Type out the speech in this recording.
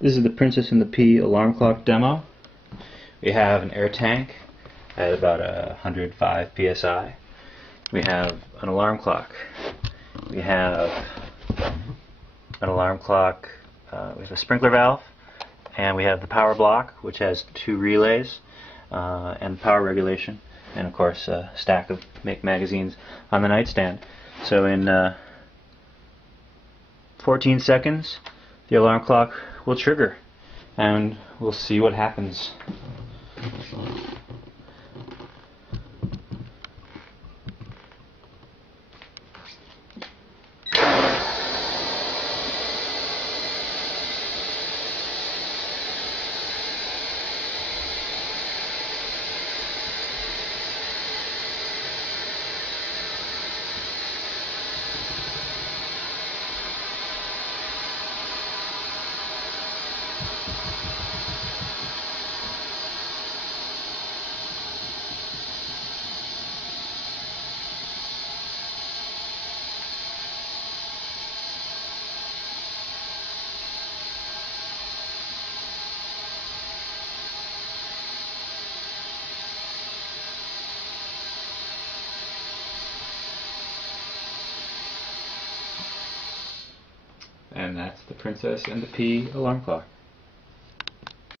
This is the Princess and the Pea alarm clock demo. We have an air tank at about 105 psi. We have an alarm clock. We have an alarm clock. We have a sprinkler valve, and we have the power block, which has 2 relays and power regulation, and of course a stack of Make magazines on the nightstand. So in 14 seconds, the alarm clock will trigger, and we'll see what happens. And that's the Princess and the Pea alarm clock.